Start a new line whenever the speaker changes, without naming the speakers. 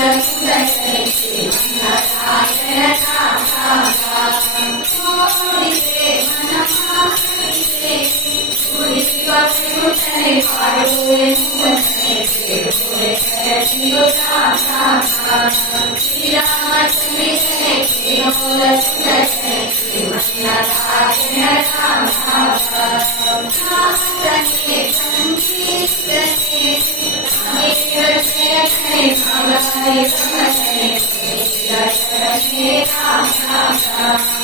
Στου δεξαίοι μαχητά, σαν να σαν να σαν I am Thank you.